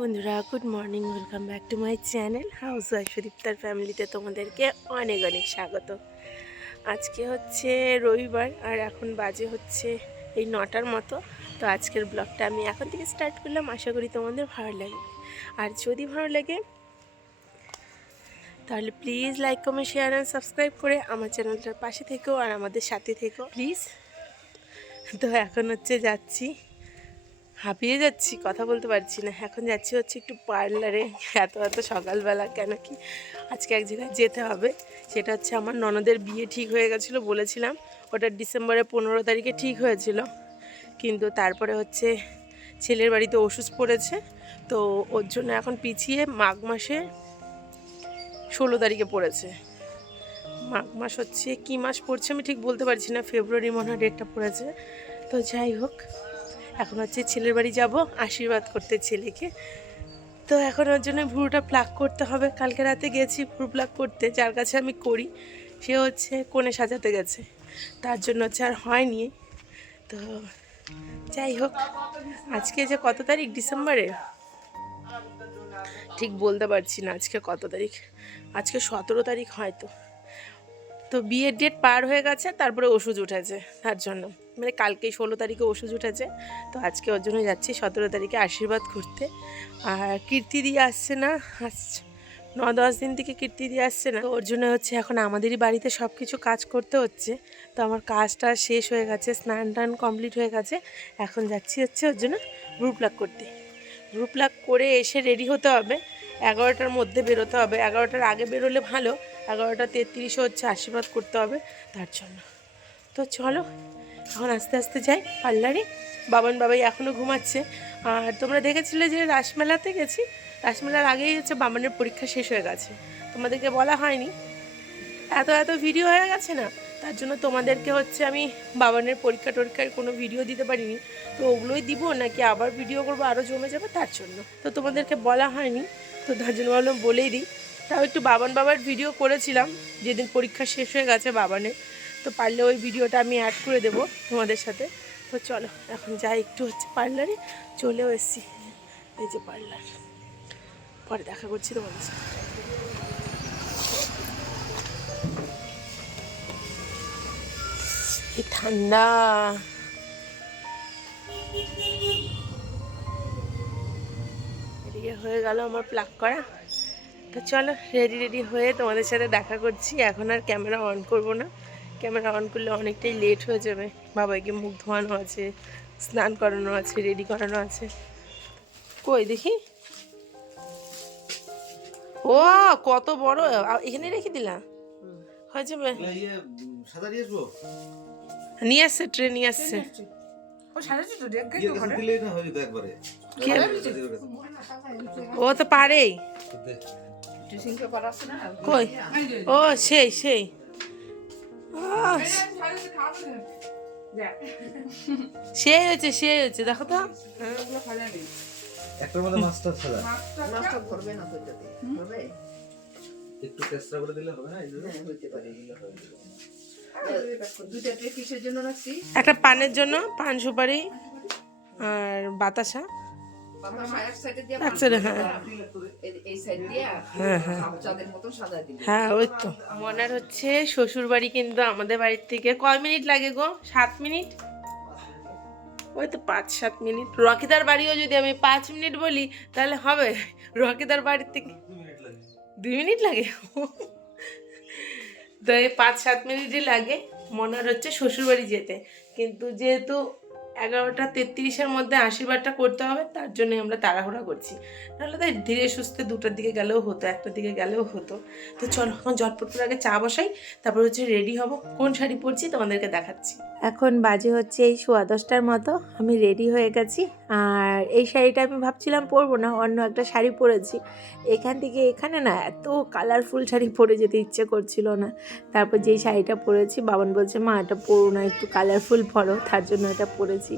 বন্ধুরা, good morning, welcome back to my channel housewife সুদীপ্তার ফ্যামিলিতে তোমাদেরকে অনেক অনেক স্বাগত। আজকে হচ্ছে রবিবার আর এখন বাজে হচ্ছে এই 9টার মতো। তো আজকের ব্লগটা আমি এখন থেকে স্টার্ট করলাম, আশা করি তোমাদের ভালো লাগবে। আর যদি ভালো লাগে তাহলে please like, comment, share and subscribe করে আমার চ্যানেলটার পাশে থেকো আর আমাদের সাথে থেকো প্লিজ। তো এখন হচ্ছে যাচ্ছি, হাঁপিয়ে যাচ্ছি, কথা বলতে পারছি না। এখন যাচ্ছি হচ্ছে একটু পার্লারে, এত সকালবেলা কেন কি আজকে এক জায়গায় যেতে হবে। সেটা হচ্ছে আমার ননদের বিয়ে ঠিক হয়ে গেছিলো, বলেছিলাম ওটা ডিসেম্বরের 15 তারিখে ঠিক হয়েছিল, কিন্তু তারপরে হচ্ছে ছেলের বাড়িতে ওষুধ পড়েছে, তো ওর জন্য এখন পিছিয়ে মাঘ মাসে 16 তারিখে পড়েছে। মাঘ মাস হচ্ছে কী মাস পড়ছে আমি ঠিক বলতে পারছি না, ফেব্রুয়ারি মনে হয় ডেটটা পড়েছে। তো যাই হোক, এখন হচ্ছে ছেলের বাড়ি যাব আশীর্বাদ করতে ছেলেকে। তো এখন ওর জন্য ভুরুটা প্লাক করতে হবে। কালকে রাতে গেছি ভুরু প্লাক করতে, যার কাছে আমি করি সে হচ্ছে কোণে সাজাতে গেছে, তার জন্য হচ্ছে আর হয়নি। তো যাই হোক, আজকে যে কত তারিখ ডিসেম্বরে ঠিক বলতে পারছি না আজকে কত তারিখ, আজকে 17 তারিখ হয়তো। তো বিয়ের ডেট পার হয়ে গেছে, তারপরে ওষুধ উঠেছে, তার জন্য মানে কালকেই 16 তারিখে ওষুধ উঠেছে। তো আজকে ওর জন্য যাচ্ছি 17 তারিখে আশীর্বাদ করতে। আর কীর্তি দিয়ে আসছে না, আজ 9-10 দিন থেকে কীর্তি দিয়ে আসছে না, ওর জন্য হচ্ছে এখন আমাদেরই বাড়িতে সব কিছু কাজ করতে হচ্ছে। তো আমার কাজটা শেষ হয়ে গেছে, স্নান টান কমপ্লিট হয়ে গেছে, এখন যাচ্ছি হচ্ছে ওর জন্য ভ্রু প্লাক করতে। ভ্রু প্লাক করে এসে রেডি হতে হবে, 11টার মধ্যে বেরোতে হবে। 11টার আগে বেরোলে ভালো, 11টা 33 হচ্ছে আশীর্বাদ করতে হবে, তার জন্য। তো চলো এখন আস্তে আস্তে যাই পার্লারে। বাবাই এখনও ঘুমাচ্ছে। আর তোমরা দেখেছিলে যে রাসমেলাতে গেছি, রাসমেলার আগেই হচ্ছে বাবানের পরীক্ষা শেষ হয়ে গেছে, তোমাদেরকে বলা হয়নি, এত ভিডিও হয়ে গেছে না, তার জন্য তোমাদেরকে হচ্ছে আমি বাবানের পরীক্ষার কোনো ভিডিও দিতে পারিনি। তো ওগুলোই দিব নাকি আবার ভিডিও করবো, আরও জমে যাবে, তার জন্য তো তোমাদেরকে বলা হয়নি। তো তার জন্য ভাবলাম বলেই দিই। তাও একটু বাবার ভিডিও করেছিলাম যেদিন পরীক্ষা শেষ হয়ে গেছে বাবানের, তো পারলে ওই ভিডিওটা আমি অ্যাড করে দেবো তোমাদের সাথে। তো চলো এখন যাই একটু হচ্ছে পার্লারে, চলেও এসছি, এই যে পার্লার, পরে দেখা করছি তোমাদের সাথে। কি ঠান্ডা, এদিকে হয়ে গেল আমার প্লাক করা। তো চলো রেডি হয়ে তোমাদের সাথে দেখা করছি। এখন আর ক্যামেরা অন করব না, ক্যামেরা অন করলে অনেকটাই লেট হয়ে যাবে। বাবাইকে মুখ ধোয়ানো আছে, স্নান করানো আছে, রেডি করানো আছে। কই দেখি, ও কত বড়, এখানে রেখে দিলাম, হয়ে যাবে। নিয়ে আসছে, ট্রে নিয়ে আসছে। ও তো পারেই, কই, ও সেই সেই হয়েছে দেখো তো। একটার মধ্যে মাছটা ছাড়া মাছটা ধরবে না, ধরবে একটু চেষ্টা করে দিলে হবে না, হইতে পারে দুইটা ট্রে কিসের জন্য রাখছি, একটা পানের জন্য, পান সুপারি আর বাতাসা, হ্যাঁ ওই তো। মনার হচ্ছে শ্বশুর বাড়ি কিন্তু আমাদের বাড়ির থেকে কয় মিনিট লাগে গো? 7 মিনিট, ওই তো 5-7 মিনিট। রকিদার বাড়িও যদি আমি 5 মিনিট বলি তাহলে হবে, রকিদার বাড়ির থেকে 2 মিনিট লাগে। তো এই 5-7 মিনিটই লাগে মনার হচ্ছে শ্বশুর বাড়ি যেতে, কিন্তু যেহেতু 11টা 33-এর মধ্যে আশীর্বাদটা করতে হবে, তার জন্য আমরা তাড়াহুড়া করছি, নাহলে তাই ধীরে সুস্থে 2টার দিকে গেলেও হতো, 1টার দিকে গেলেও হতো। তো চলো এখন ঝটপট করে আগে চা বসাই, তারপর হচ্ছে রেডি হব। কোন শাড়ি পরছি তোমাদেরকে দেখাচ্ছি। এখন বাজে হচ্ছে এই 10:15টার মতো, আমি রেডি হয়ে গেছি। আর এই শাড়িটা আমি ভাবছিলাম পরবো না, অন্য একটা শাড়ি পরেছি। এখান থেকে এখানে না এত কালারফুল শাড়ি পরে যেতে ইচ্ছে করছিল না। তারপর যেই শাড়িটা পরেছি, বাবান বলছে মা এটা পরো না, একটু কালারফুল পরো, তার জন্য এটা পরেছি।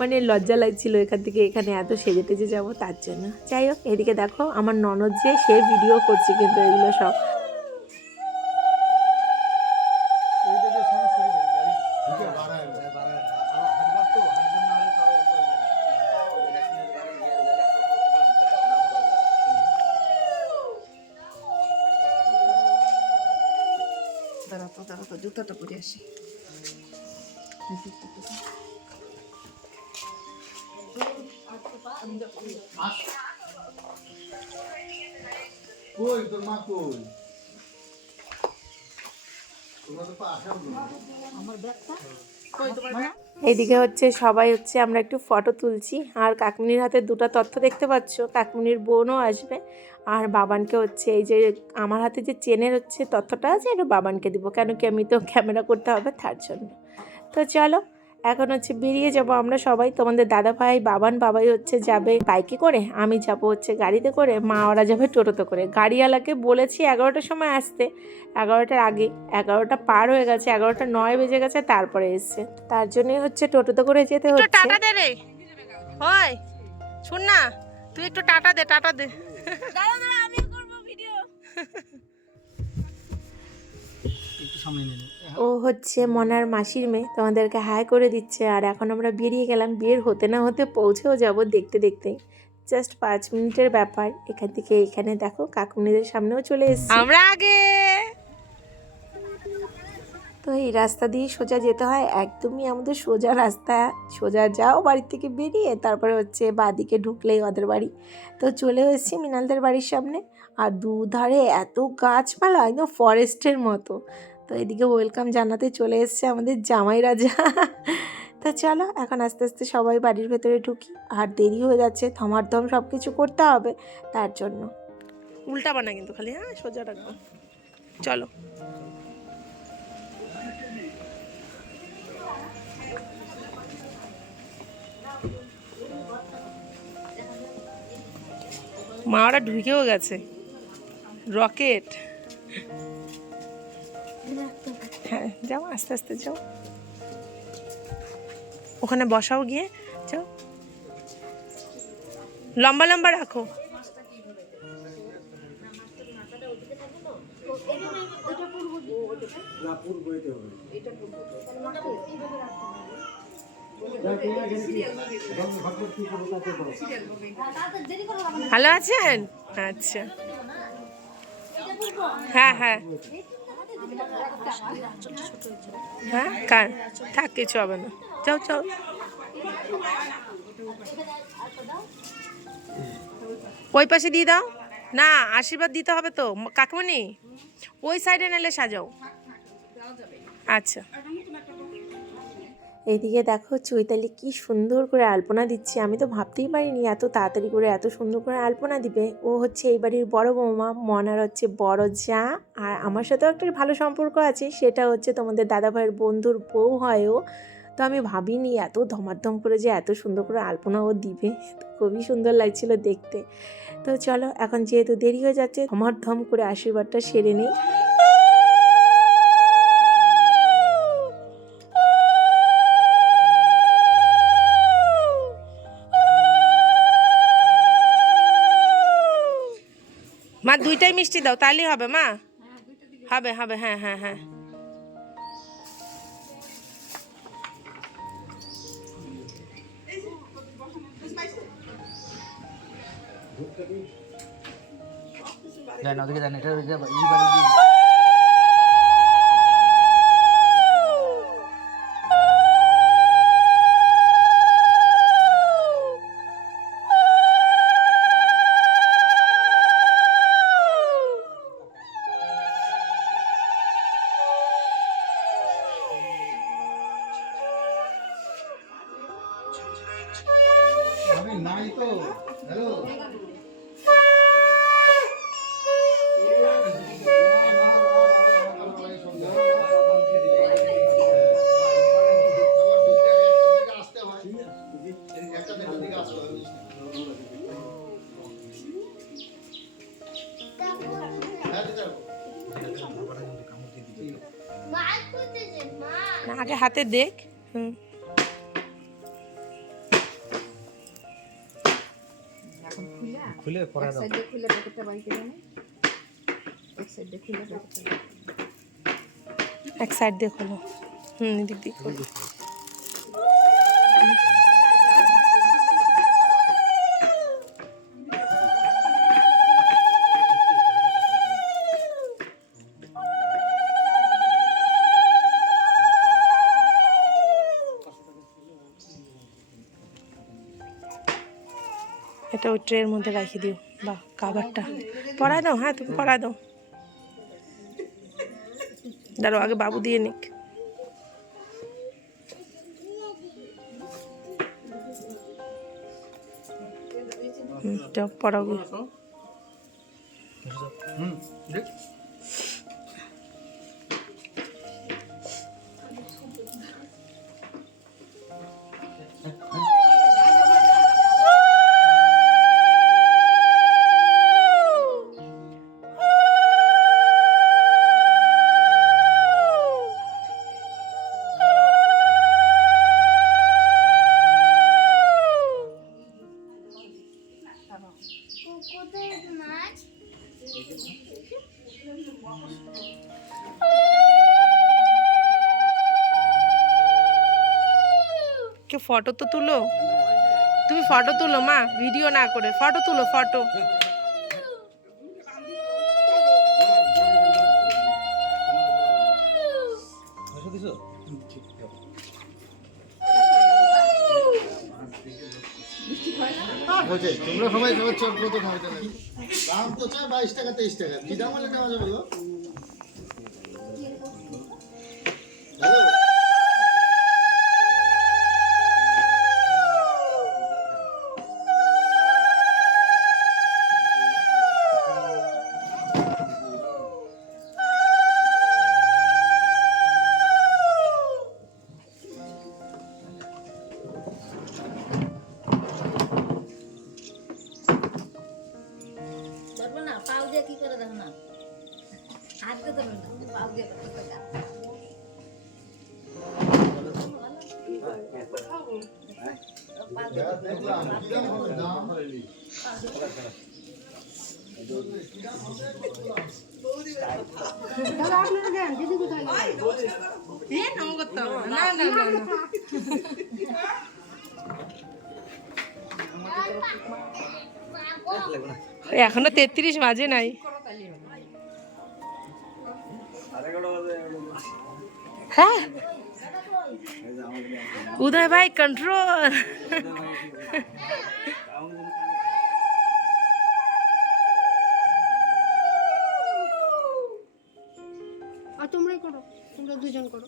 মানে লজ্জা লাগছিল এখান থেকে এখানে এত সেজে টেজে যাবো, তার জন্য। যাই হোক, এদিকে দেখো আমার ননদ যে সে ভিডিও করছে কিন্তু এগুলো সব। তারা তো জুতাটা পরে আসি। কই তোর মা কই? তোমরা তো আসাম আমার ব্যাগটা কই তোমার? এইদিকে হচ্ছে সবাই হচ্ছে আমরা একটু ফটো তুলছি, আর কাকিমনির হাতে দুটো তথ্য দেখতে পাচ্ছ, কাকিমনির বোনও আসবে, আর বাবানকে হচ্ছে এই যে আমার হাতে যে চেনের হচ্ছে তথ্যটা আছে এটা বাবানকে দিব, কেন কি আমি তো ক্যামেরা করতে হবে তার জন্য। তো চলো এখন হচ্ছে বেরিয়ে যাব আমরা সবাই, তোমাদের দাদা ভাই বাবান বাবাই হচ্ছে যাবে বাইকে করে, আমি যাব হচ্ছে গাড়িতে করে, মা ওরা যাবে টোটোতে করে। গাড়িওয়ালাকে বলেছি 11টার সময় আসতে, 11টার আগে 11টা পার হয়ে গেছে, 11টা 9 বেজে গেছে তারপরে এসছে, তার জন্যই হচ্ছে টোটোতে করে যেতে হচ্ছে। টাটা দে রে, হয় শুন না তুই একটু টাটা দে, টাটা দে। আমি করব ভিডিও। ও হচ্ছে মনার মাসির মেয়ে, তোমাদেরকে হাই করে দিচ্ছে, আর এখন আমরা বেরিয়ে গেলাম, বিয়ের হতে না হতে পৌঁছেও যাব দেখতে দেখতেই, জাস্ট 5 মিনিটের ব্যাপার। এখান থেকে এখানে দেখো কাকুনিদের সামনেও চলে এসেছি আমরা আগে। তো এই রাস্তা দিয়ে সোজা যেতে হয়, একদমই আমাদের সোজা রাস্তা, সোজা যাও বাড়ি থেকে বেরিয়ে, তারপরে হচ্ছে বাদিকে ঢুকলেই ওদের বাড়ি। তো চলে এসেছি মৃণালদের বাড়ির সামনে, আর দুধারে এত গাছপালা একদম ফরেস্টের মতো। তো এদিকে ওয়েলকাম জানাতে চলে এসছে আমাদের জামাই রাজা। তো চলো এখন আস্তে আস্তে সবাই বাড়ির ভেতরে ঢুকি, আর দেরি হয়ে যাচ্ছে, থমারদম সব কিছু করতে হবে তার জন্য। উল্টা বানা কিন্তু খালি, হ্যাঁ সোজা রাখবো, চলো। মা ওরা ঢুকেও গেছে, রকেট। হ্যাঁ যাও আস্তে আস্তে যাও, ওখানে বসাও গিয়ে, যাও লম্বা লম্বা রাখো। ভালো আছেন? আচ্ছা হ্যাঁ হ্যাঁ হ্যাঁ কার থাক, কিছু হবে না, যাও যাও। ওই পাশে দিয়ে দাও না, আশীর্বাদ দিতে হবে তো কাকিমণি, ওই সাইডে নালে সাজাও। আচ্ছা এইদিকে দেখো চৈতালি কি সুন্দর করে আলপনা দিচ্ছে, আমি তো ভাবতেই পারিনি এত তাড়াতাড়ি করে এত সুন্দর করে আলপনা দিবে। ও হচ্ছে এই বাড়ির বড় বৌমা, মনার হচ্ছে বড় যা, আর আমার সাথেও একটা ভালো সম্পর্ক আছে, সেটা হচ্ছে তোমাদের দাদাভাইয়ের বন্ধুর বউ হয় ও। তো আমি ভাবিনি এত ধমাধম করে যে এত সুন্দর করে আলপনা ও দিবে, তো খুবই সুন্দর লাগছিল দেখতে। তো চলো এখন যেহেতু দেরি হয়ে যাচ্ছে, ধমাধম করে আশীর্বাদটা সেরে নিই। মা দুইটাই মিষ্টি দাও, তাহলেই হবে মা, হবে হবে, হ্যাঁ হ্যাঁ হ্যাঁ। আমি নাই তো, হ্যালো না আগে হাতে দেখ। খুলে পরে দাও। খুলে প্যাকেটটা বাড়িতে জানো, এক সাইডে খুলে প্যাকেটটা, এক সাইড দিয়ে খোলো, দিক দিক খোলো। এটা ওই ট্রের মধ্যে রাখি দিও। বাহ, খাবারটা পড়ায় দাও। হ্যাঁ, তুমি পড়ায় দাও। দাঁড়াও, আগে বাবু দিয়ে নিক। যাও পড়াও গিয়ে। কে ফটো তো তুলো, তুমি ফটো তুলো মা, ভিডিও না করে ফটো তুলো, ফটো। বলছে তোমরা সবাই খাবার চট কত খাওয়াতে লাগে, দাম তো চাই 22 টাকা 23 টাকা, কি দাম হলে নেওয়া যাবে গো? হ্যালো ধরবো না, পাও দিয়ে কি করে দেখো না, হাত দিয়ে ধরবে না, পাও দিয়ে করতে কাজ। দেখলাম কি দাম হবে, দাম না না না না, এখনো 33 বাজে নাই। হ্যাঁ উদয় ভাই কন্ট্রোল। আর তোমরাই করো, তোমরা দুজন করো।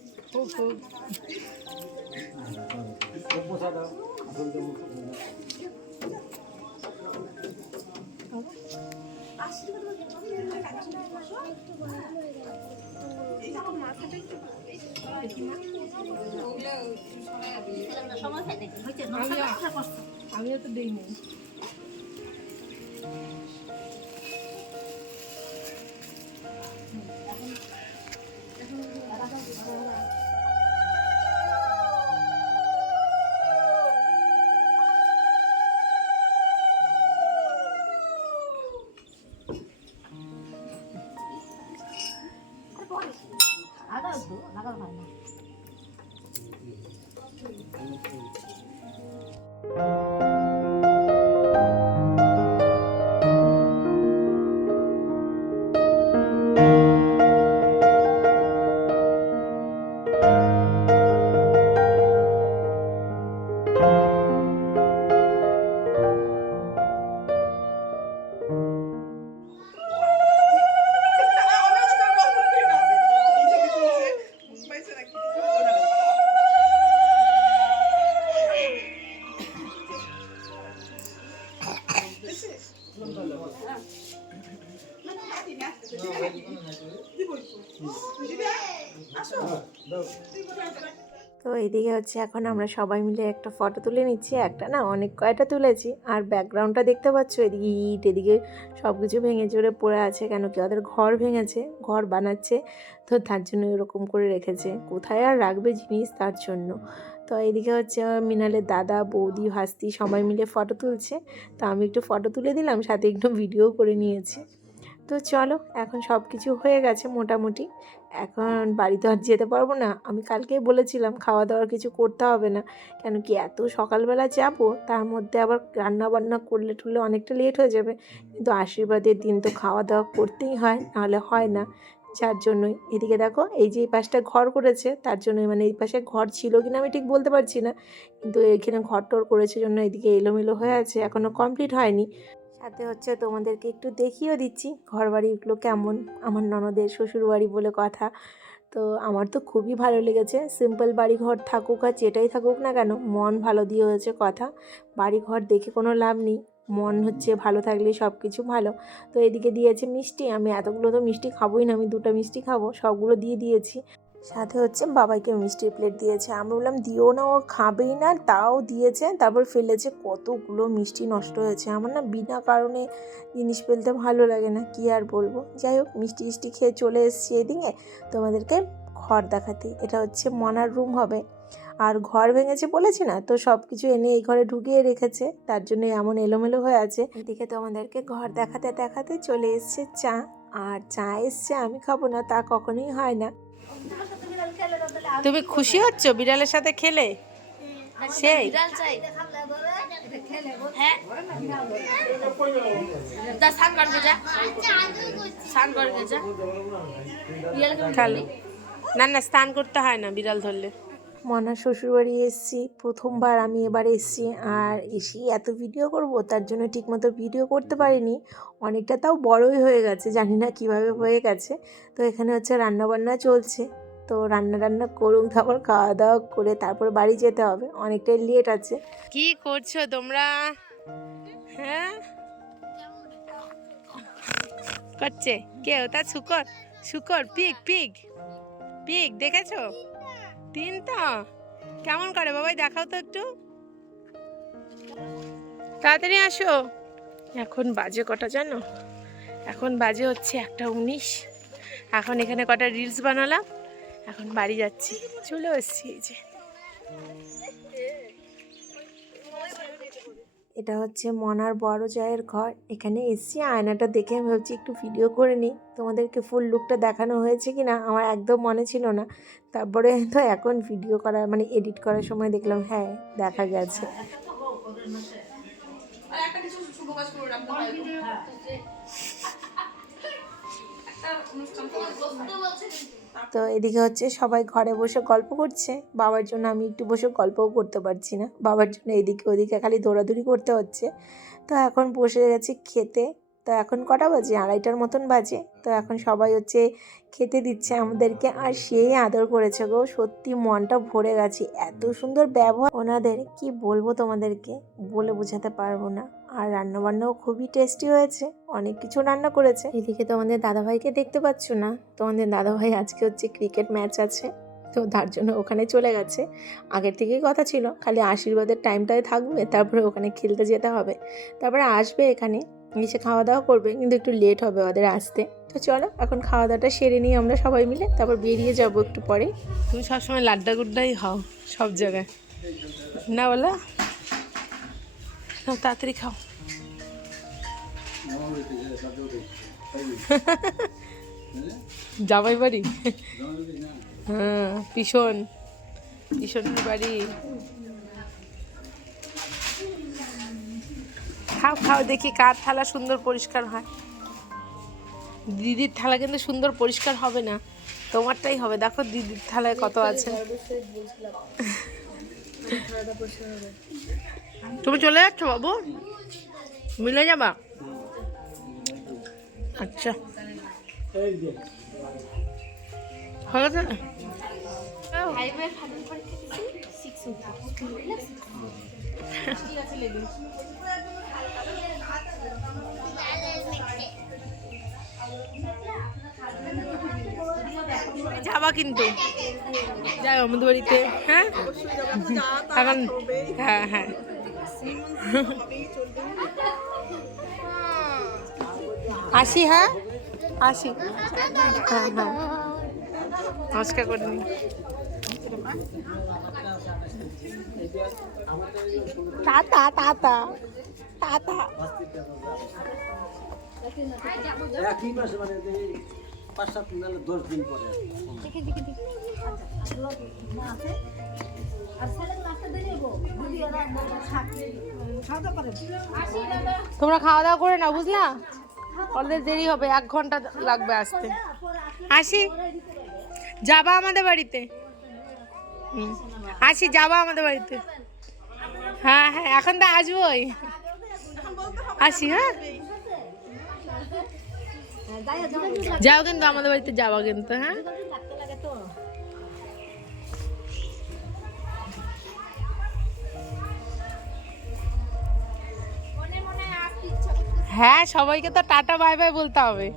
সময় খাই দেখি হয়েছে, আমিও তো দেইনি। লাগাও তো, লাগাও ভাই না। তো এইদিকে হচ্ছে এখন আমরা সবাই মিলে একটা ফটো তুলে নিচ্ছি, একটা না অনেক কয়টা তুলেছি। আর ব্যাকগ্রাউন্ডটা দেখতে পাচ্ছ, এদিকে ইট, এদিকে সব কিছু ভেঙে চড়ে পড়ে আছে, কেন কি ওদের ঘর ভেঙেছে, ঘর বানাচ্ছে, তো তার জন্য এরকম করে রেখেছে, কোথায় আর রাখবে জিনিস তার জন্য। তো এইদিকে হচ্ছে মিনালের দাদা, বৌদি, ভাস্তি সবাই মিলে ফটো তুলছে, তো আমি একটু ফটো তুলে দিলাম, সাথে একটু ভিডিও করে নিয়েছি। তো চলো, এখন সব কিছু হয়ে গেছে মোটামুটি, এখন বাড়ি তো আর যেতে পারবো না। আমি কালকেই বলেছিলাম খাওয়া দাওয়ার কিছু করতে হবে না, কেন কি এত সকালবেলা যাবো, তার মধ্যে আবার রান্না বান্না করলে টুললে অনেকটা লেট হয়ে যাবে। কিন্তু আশীর্বাদের দিন তো খাওয়া দাওয়া করতেই হয়, নাহলে হয় না। যার জন্যই এদিকে দেখো এই যে এই পাশটা ঘর করেছে তার জন্যই, মানে এই পাশে ঘর ছিল কিনা আমি ঠিক বলতে পারছি না, কিন্তু এখানে ঘর টর করেছে জন্য এদিকে এলোমেলো হয়ে আছে, এখনও কমপ্লিট হয়নি। সাথে হচ্ছে তোমাদেরকে একটু দেখিয়েও দিচ্ছি ঘর বাড়িগুলো কেমন, আমার ননদের শ্বশুর বাড়ি বলে কথা। তো আমার তো খুবই ভালো লেগেছে, সিম্পল বাড়ি ঘর থাকুক আর যেটাই থাকুক না কেন মন ভালো দিয়ে হয়েছে কথা। বাড়ি ঘর দেখে কোনো লাভ নেই, মন হচ্ছে ভালো থাকলে সব কিছু ভালো। তো এদিকে দিয়েছে মিষ্টি, আমি এতগুলো তো মিষ্টি খাবোই না, আমি 2টা মিষ্টি খাবো, সবগুলো দিয়ে দিয়েছি। সাথে হচ্ছে বাবাইকে মিষ্টির প্লেট দিয়েছে, আমি বললাম দিও না, ও খাবেই না, তাও দিয়েছে, তারপর ফেলেছে, কতগুলো মিষ্টি নষ্ট হয়েছে। আমার না বিনা কারণে জিনিস ফেলতে ভালো লাগে না, কি আর বলবো। যাই হোক মিষ্টি খেয়ে চলে এসেছি এদিকে তোমাদেরকে ঘর দেখাতে। এটা হচ্ছে মনার রুম হবে, আর ঘর ভেঙেছে বলেছি না, তো সব কিছু এনে এই ঘরে ঢুকিয়ে রেখেছে, তার জন্য এমন এলোমেলো হয়ে আছে। এদিকে তোমাদেরকে ঘর দেখাতে দেখাতে চলে এসছে চা, আর চা এসছে আমি খাবো না তা কখনোই হয় না। তুমি খুশি হচ্ছ বিড়ালের সাথে খেলে? সেই বিড়াল চাই হ্যাঁ যা স্নান করবে যা স্নান করবে যা খালো না, না স্নান করতে হয় না বিড়াল ধরলে। মনার শ্বশুরবাড়ি এসেছি প্রথমবার, আমি এবার এসেছি, আর এসে এত ভিডিও করব তার জন্য ঠিকমতো ভিডিও করতে পারিনি, অনেকটা তাও বড়ই হয়ে গেছে, জানি না কিভাবে হয়ে গেছে। তো এখানে হচ্ছে রান্নাবান্না চলছে, তো রান্না করুন, তারপর খাওয়া দাওয়া করে তারপর বাড়ি যেতে হবে, অনেকটাই লেট আছে। কি করছো তোমরা? হ্যাঁ করছে কেউ তা শুকর শুকর পিগ পিগ পিগ দেখেছো? 3টা কেমন করে বাবাই দেখাও তো একটু, তাড়াতাড়ি আসো। এখন বাজে কটা জানো? এখন বাজে হচ্ছে 1:19। এখন এখানে কটা রিলস বানালাম, এখন বাড়ি যাচ্ছি, চলে এসেছি। এই যে এটা হচ্ছে মনার বড় জায়ের ঘর, এখানে এসছি আয়নাটা দেখে আমি ভাবছি একটু ভিডিও করে নিই, তোমাদেরকে ফুল লুকটা দেখানো হয়েছে কি না আমার একদম মনে ছিল না, তারপরে তো এখন ভিডিও করা মানে এডিট করার সময় দেখলাম হ্যাঁ দেখা গেছে। তো এদিকে হচ্ছে সবাই ঘরে বসে গল্প করছে, বাবার জন্য আমি একটু বসে গল্পও করতে পারছি না, বাবার জন্য এদিকে ওদিকে খালি দৌড়াদৌড়ি করতে হচ্ছে। তো এখন বসে গেছি খেতে, তো এখন কটা বাজে? 2:30টার মতন বাজে। তো এখন সবাই হচ্ছে খেতে দিচ্ছে আমাদেরকে, আর সেই আদর করেছে গো, সত্যি মনটা ভরে গেছে, এত সুন্দর ব্যবহার ওনাদের, কি বলবো তোমাদেরকে, বলে বোঝাতে পারবো না। আর রান্নাবান্নাও খুবই টেস্টি হয়েছে, অনেক কিছু রান্না করেছে। এদিকে তোমাদের দাদাভাইকে দেখতে পাচ্ছ না, তোমাদের দাদাভাই আজকে হচ্ছে ক্রিকেট ম্যাচ আছে, তো তার জন্য ওখানে চলে গেছে। আগের থেকেই কথা ছিল খালি আশীর্বাদের টাইমটায় থাকবে, তারপরে ওখানে খেলতে যেতে হবে, তারপরে আসবে এখানে এসে খাওয়া দাওয়া করবে, কিন্তু একটু লেট হবে ওদের আসতে। তো চলো এখন খাওয়া দাওয়াটা সেরে নিই আমরা সবাই মিলে, তারপর বেরিয়ে যাবো একটু পরে। তুমি সবসময় লাড্ডা গুড্ডাই হও সব জায়গায় না, বলা তাড়াতাড়ি খাও। জামাই বাড়ি? হ্যাঁ ভীষণ ভীষণের বাড়ি। খাও খাও, দেখি কার থালা সুন্দর পরিষ্কার হয়। দিদির থালা কিন্তু সুন্দর পরিষ্কার হবে না, তোমারটাই হবে, দেখো দিদির থালায় কত আছে। তুমি চলে যাচ্ছ বাবু, মিলে যাবা? আচ্ছা হলো তো। যাবা কিন্তু, যাই আমাদের বাড়িতে। হ্যাঁ এখন হ্যাঁ হ্যাঁ আসি, হ্যাঁ আসি, হ্যাঁ হ্যাঁ নমস্কার করে নি। Tata tata tata. একই মাসে মানে 5-7 দিন 10 দিন পরে। তোমরা খাওয়া দাওয়া করে নাও বুঝলা, ওদের দেরি হবে, 1 ঘন্টা লাগবে আসতে। আসি, যাবা আমাদের বাড়িতে? আসি, যাবা আমাদের বাড়িতে? হ্যাঁ হ্যাঁ, এখন তো আসবোই। আসি, হ্যাঁ যাও কিন্তু আমাদের বাড়িতে, যাওয়া কিন্তু, হ্যাঁ হ্যাঁ, সবাইকে তো টাটা বাই বাই বলতে হবে।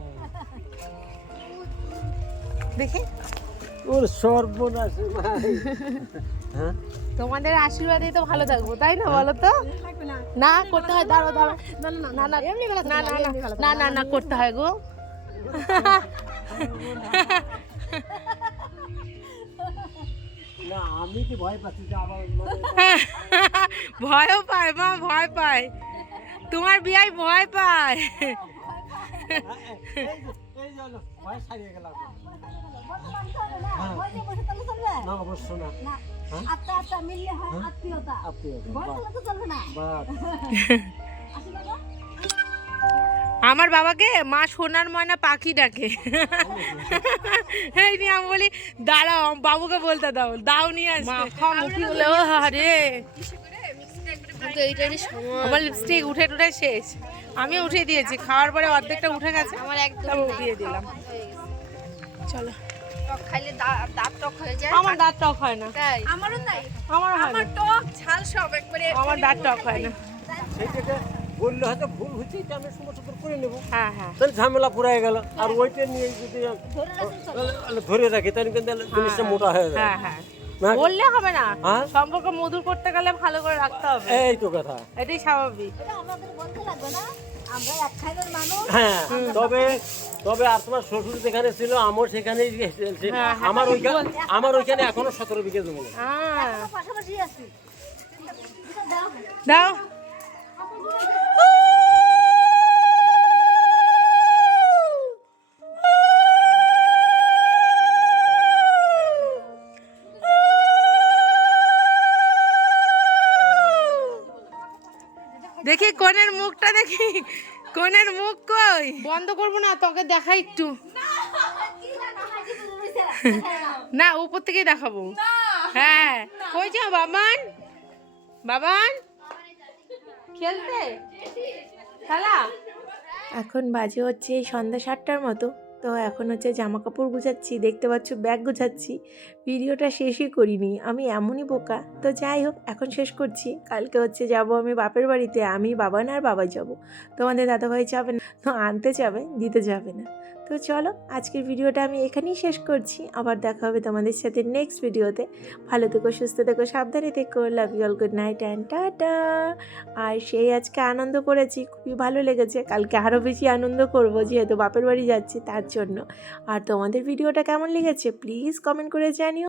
দেখি ওর সর্বনাশ ভাই। হ্যাঁ তোমাদের আশীর্বাদেই তো ভালো থাকবো, তাই না? বলো তো। না করতে হয়, দাঁড়ো দাঁড়ো, না না না না না না না না করতে হয় গো। না আমি কি ভয় পাচ্ছি যে আবার ভয়ও পায় মা, ভয় পায়, তোমার বিয়াই ভয় পায়। এই জানো ভয় ছাড়িয়ে গেলাম। না অবশ্য না। আত্মা মিললে হয় আত্মীয়তা। আত্মীয়তা ভয় পেলে তো চলবে না। বাহ আসি বাবা। আমার বাবাকে মা সোনার ময়না পাখি ডাকে। এই নিয়ে আমি বলি দাঁড়াও, বাবুকে বলতে দাও, দাও নিয়ে আসবে। ও আরে আমার লিপস্টিক উঠে টুঠে শেষ, আমি উঠিয়ে দিয়েছি, খাওয়ার পরে অর্ধেকটা উঠে গেছে, আমার একদম উঠিয়ে দিলাম। চলো, টক খাইলে দাঁত টক হয়ে যায়। আমার দাঁত টক হয় না, তাই আমারও তাই, আমার হয় না, আমার টক ঝাল সব একবারে। আমার দাঁত টক হয় না। সেইটাকে বললে হয়তো ভুল হচ্ছে, এটা আমি সমস্যা করে নেবো, হ্যাঁ হ্যাঁ তাহলে ঝামেলা পুরাই গেল। আর ওইটা নিয়ে যদি ধরে রাখি তাহলে কিন্তু জিনিসটা মোটা হয়ে যায়। হ্যাঁ হ্যাঁ, না বললে হবে না, হ্যাঁ? সম্পর্ক মধুর করতে গেলে ভালো করে রাখতে হবে, এই তো কথা। এটাই স্বাভাবিক। এটা আমাদের বলতে লাগবে না, আমরা এক খাইদের মানুষ। হ্যাঁ তবে তবে আর তোমার শ্বশুর যেখানে ছিল আমার সেখানেই চলছে। হ্যাঁ, হ্যাঁ, আমার ওইখানে এখনো 17 বিঘা জমি আছে। হ্যাঁ পাশাপাশি আছি। দাও দাও। দেখি কোনের মুখটা, দেখি কোনের মুখ কই। বন্ধ করবো না, তোকে দেখাই একটু, না উপর থেকেই দেখাবো। হ্যাঁ কই যাও বাবান, বাবান খেলতে, খেলা। এখন বাজে হচ্ছে এই সন্ধ্যা 7টার মতো। তো এখন হচ্ছে জামা কাপড় গুছাচ্ছি, দেখতে পাচ্ছ ব্যাগ গুছাচ্ছি। ভিডিওটা শেষই করিনি, আমি এমনই বোকা। তো যাই হোক, এখন শেষ করছি। কালকে হচ্ছে যাব আমি বাপের বাড়িতে, আমি বাবা না আর বাবাই যাব। তোমাদের দাদাভাই যাবে না, তো আনতে যাবে, দিতে যাবে না। তো চলো, আজকের ভিডিওটা আমি এখানেই শেষ করছি। আবার দেখা হবে তোমাদের সাথে নেক্সট ভিডিওতে। ভালো থেকো, সুস্থ থেকো, সাবধানে থেকো। Love you all, good night and tata. আর সেই আজকে আনন্দ করেছি, খুবই ভালো লেগেছে। কালকে আরও বেশি আনন্দ করব, যেহেতু বাপের বাড়ি যাচ্ছি তার জন্য। আর তোমাদের ভিডিওটা কেমন লেগেছে প্লিজ কমেন্ট করে জানিও।